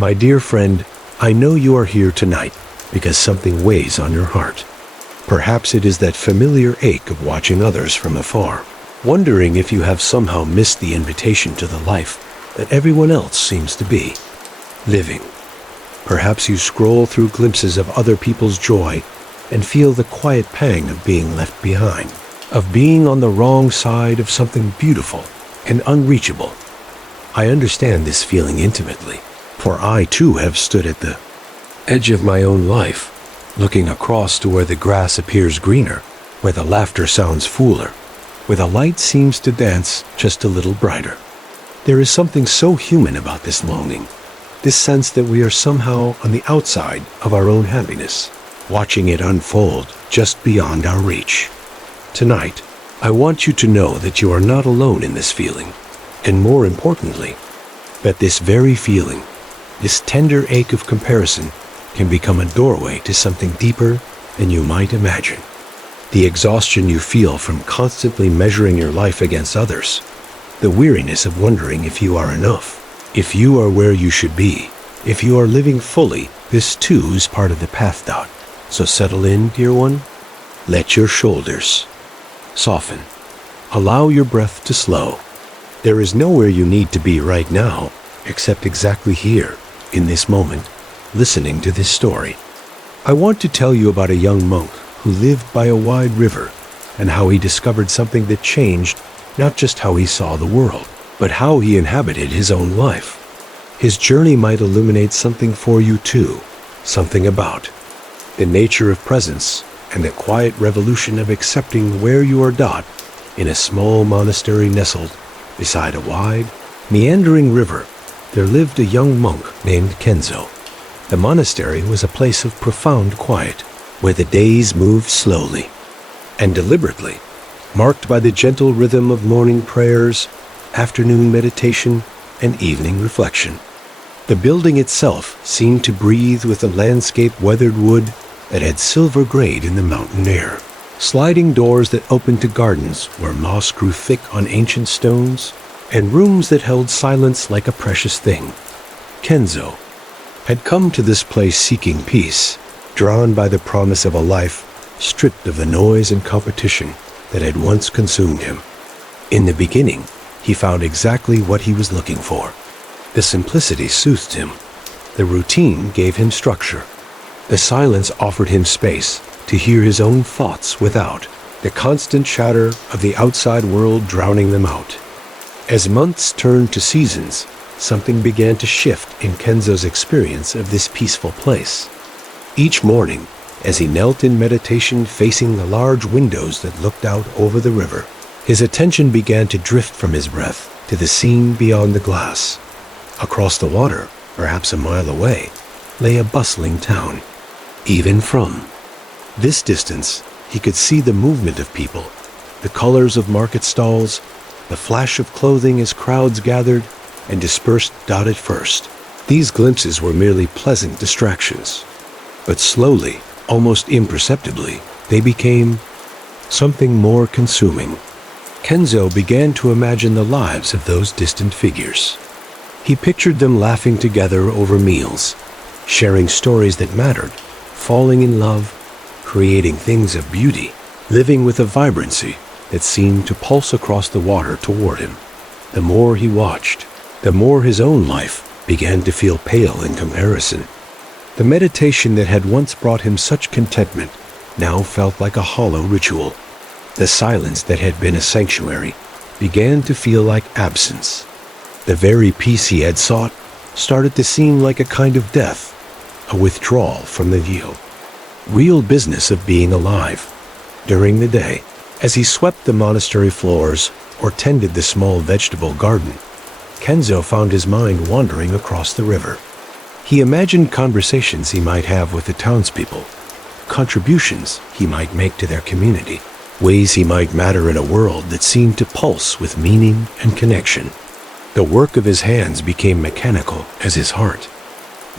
My dear friend, I know you are here tonight because something weighs on your heart. Perhaps it is that familiar ache of watching others from afar, wondering if you have somehow missed the invitation to the life that everyone else seems to be living. Perhaps you scroll through glimpses of other people's joy and feel the quiet pang of being left behind, of being on the wrong side of something beautiful and unreachable. I understand this feeling intimately, for I too have stood at the edge of my own life, looking across to where the grass appears greener, where the laughter sounds fuller, where the light seems to dance just a little brighter. There is something so human about this longing, this sense that we are somehow on the outside of our own happiness, watching it unfold just beyond our reach. Tonight, I want you to know that you are not alone in this feeling, and more importantly, that this very feeling, this tender ache of comparison, can become a doorway to something deeper than you might imagine. The exhaustion you feel from constantly measuring your life against others, the weariness of wondering if you are enough, if you are where you should be, if you are living fully, this too is part of the path. So settle in, dear one. Let your shoulders soften. Allow your breath to slow. There is nowhere you need to be right now, except exactly here, in this moment, listening to this story. I want to tell you about a young monk who lived by a wide river, and how he discovered something that changed not just how he saw the world, but how he inhabited his own life. His journey might illuminate something for you too, something about the nature of presence and the quiet revolution of accepting where you are. In a small monastery nestled beside a wide, meandering river, there lived a young monk named Kenzo. The monastery was a place of profound quiet, where the days moved slowly and deliberately, marked by the gentle rhythm of morning prayers, afternoon meditation, and evening reflection. The building itself seemed to breathe with a landscape weathered wood that had silver grayed in the mountain air, sliding doors that opened to gardens where moss grew thick on ancient stones, and rooms that held silence like a precious thing. Kenzo had come to this place seeking peace, drawn by the promise of a life stripped of the noise and competition that had once consumed him. In the beginning, he found exactly what he was looking for. The simplicity soothed him. The routine gave him structure. The silence offered him space to hear his own thoughts without the constant chatter of the outside world drowning them out. As months turned to seasons, something began to shift in Kenzo's experience of this peaceful place. Each morning, as he knelt in meditation facing the large windows that looked out over the river, his attention began to drift from his breath to the scene beyond the glass. Across the water, perhaps a mile away, lay a bustling town. Even from this distance, he could see the movement of people, the colors of market stalls, the flash of clothing as crowds gathered and dispersed. At first, these glimpses were merely pleasant distractions. But slowly, almost imperceptibly, they became something more consuming. Kenzo began to imagine the lives of those distant figures. He pictured them laughing together over meals, sharing stories that mattered, falling in love, creating things of beauty, living with a vibrancy that seemed to pulse across the water toward him. The more he watched, the more his own life began to feel pale in comparison. The meditation that had once brought him such contentment now felt like a hollow ritual. The silence that had been a sanctuary began to feel like absence. The very peace he had sought started to seem like a kind of death, a withdrawal from the real business of being alive. During the day, as he swept the monastery floors or tended the small vegetable garden, Kenzo found his mind wandering across the river. He imagined conversations he might have with the townspeople, contributions he might make to their community, ways he might matter in a world that seemed to pulse with meaning and connection. The work of his hands became mechanical as his heart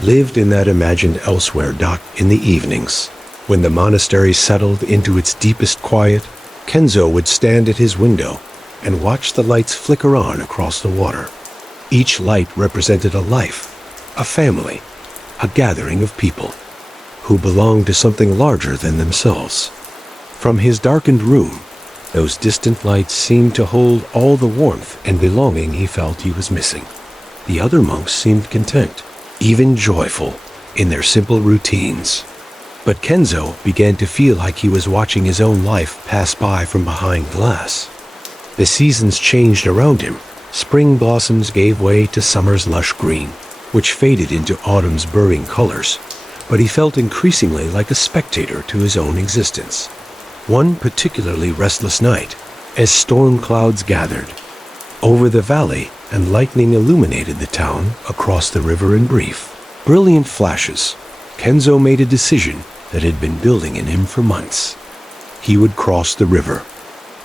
lived in that imagined elsewhere. In the evenings, when the monastery settled into its deepest quiet, Kenzo would stand at his window and watch the lights flicker on across the water. Each light represented a life, a family, a gathering of people who belonged to something larger than themselves. From his darkened room, those distant lights seemed to hold all the warmth and belonging he felt he was missing. The other monks seemed content, even joyful, in their simple routines. But Kenzo began to feel like he was watching his own life pass by from behind glass. The seasons changed around him. Spring blossoms gave way to summer's lush green, which faded into autumn's burring colors, but he felt increasingly like a spectator to his own existence. One particularly restless night, as storm clouds gathered over the valley and lightning illuminated the town across the river in brief, brilliant flashes, Kenzo made a decision that had been building in him for months. He would cross the river.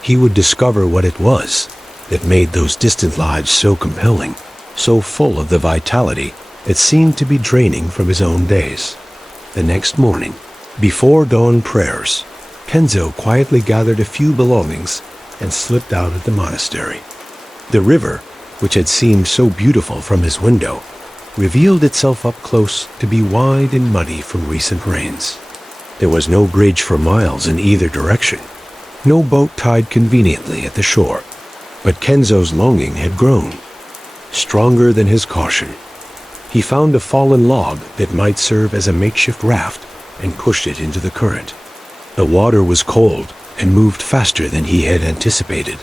He would discover what it was that made those distant lives so compelling, so full of the vitality that seemed to be draining from his own days. The next morning, before dawn prayers, Kenzo quietly gathered a few belongings and slipped out of the monastery. The river, which had seemed so beautiful from his window, revealed itself up close to be wide and muddy from recent rains. There was no bridge for miles in either direction, no boat tied conveniently at the shore. But Kenzo's longing had grown, stronger than his caution. He found a fallen log that might serve as a makeshift raft and pushed it into the current. The water was cold and moved faster than he had anticipated.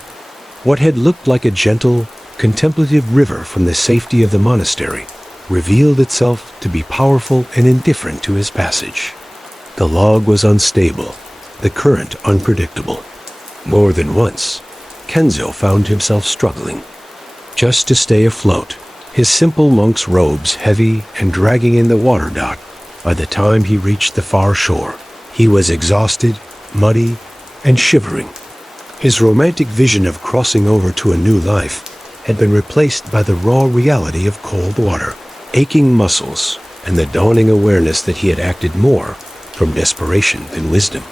What had looked like a gentle, contemplative river from the safety of the monastery revealed itself to be powerful and indifferent to his passage. The log was unstable, the current unpredictable. More than once, Kenzo found himself struggling just to stay afloat, his simple monk's robes heavy and dragging in the water dock. By the time he reached the far shore, he was exhausted, muddy, and shivering. His romantic vision of crossing over to a new life had been replaced by the raw reality of cold water, aching muscles, and the dawning awareness that he had acted more from desperation than wisdom.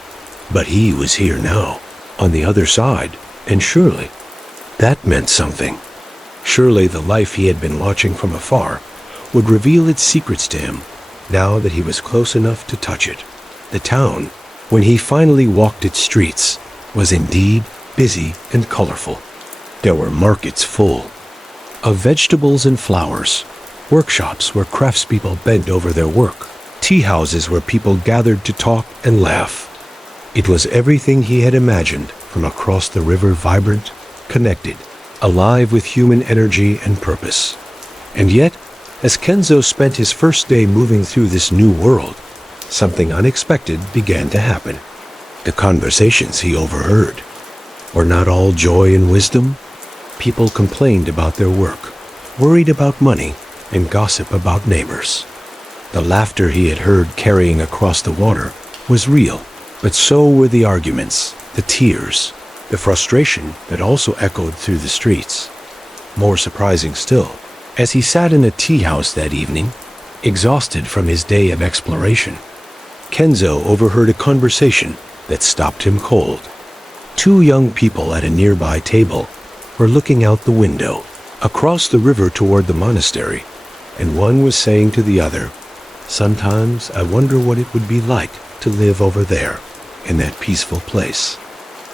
But he was here now, on the other side, and surely that meant something. Surely the life he had been watching from afar would reveal its secrets to him, now that he was close enough to touch it. The town, when he finally walked its streets, was indeed busy and colorful. There were markets full of vegetables and flowers, workshops where craftspeople bent over their work, tea houses where people gathered to talk and laugh. It was everything he had imagined from across the river, vibrant, connected, alive with human energy and purpose. And yet, as Kenzo spent his first day moving through this new world, something unexpected began to happen. The conversations he overheard were not all joy and wisdom. People complained about their work, worried about money, and gossip about neighbors. The laughter he had heard carrying across the water was real, but so were the arguments, the tears, the frustration that also echoed through the streets. More surprising still, as he sat in a tea house that evening, exhausted from his day of exploration, Kenzo overheard a conversation that stopped him cold. Two young people at a nearby table were looking out the window, across the river toward the monastery, and one was saying to the other, "Sometimes I wonder what it would be like to live over there, in that peaceful place.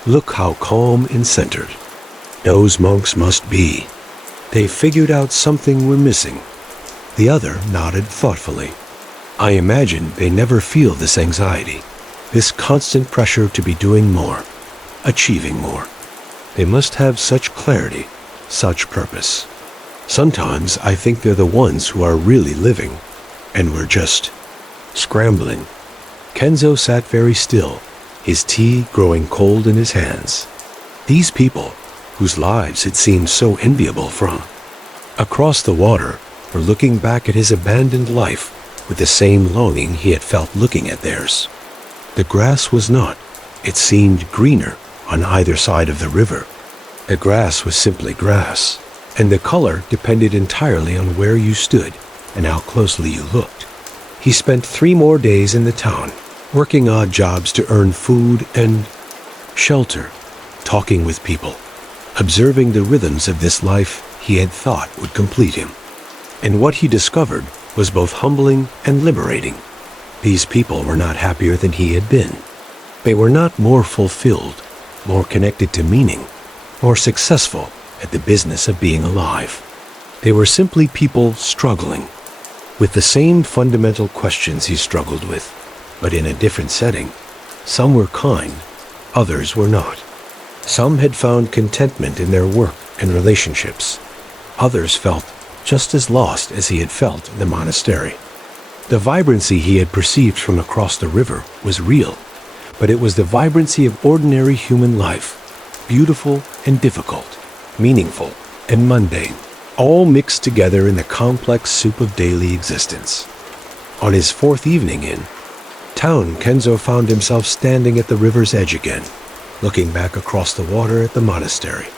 Look how calm and centered those monks must be. They figured out something we're missing." The other nodded thoughtfully. "I imagine they never feel this anxiety, this constant pressure to be doing more, achieving more. They must have such clarity, such purpose. Sometimes I think they're the ones who are really living, and we're just scrambling." Kenzo sat very still, his tea growing cold in his hands. These people, whose lives it seemed so enviable from across the water, were looking back at his abandoned life with the same longing he had felt looking at theirs. The grass was not, it seemed, greener on either side of the river. The grass was simply grass, and the color depended entirely on where you stood and how closely you looked. He spent 3 more days in the town, working odd jobs to earn food and shelter, talking with people, observing the rhythms of this life he had thought would complete him. And what he discovered was both humbling and liberating. These people were not happier than he had been. They were not more fulfilled, more connected to meaning, more successful at the business of being alive. They were simply people struggling with the same fundamental questions he struggled with, but in a different setting. Some were kind, others were not. Some had found contentment in their work and relationships. Others felt just as lost as he had felt in the monastery. The vibrancy he had perceived from across the river was real, but it was the vibrancy of ordinary human life, beautiful and difficult, meaningful and mundane, all mixed together in the complex soup of daily existence. On his fourth evening in town, Kenzo found himself standing at the river's edge again, looking back across the water at the monastery.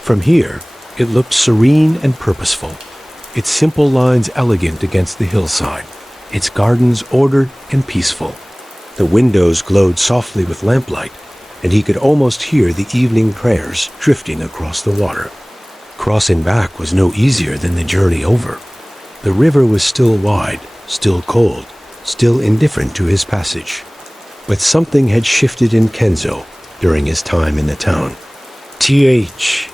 From here, it looked serene and purposeful, its simple lines elegant against the hillside, its gardens ordered and peaceful. The windows glowed softly with lamplight, and he could almost hear the evening prayers drifting across the water. Crossing back was no easier than the journey over. The river was still wide, still cold, still indifferent to his passage. But something had shifted in Kenzo during his time in the town. Th.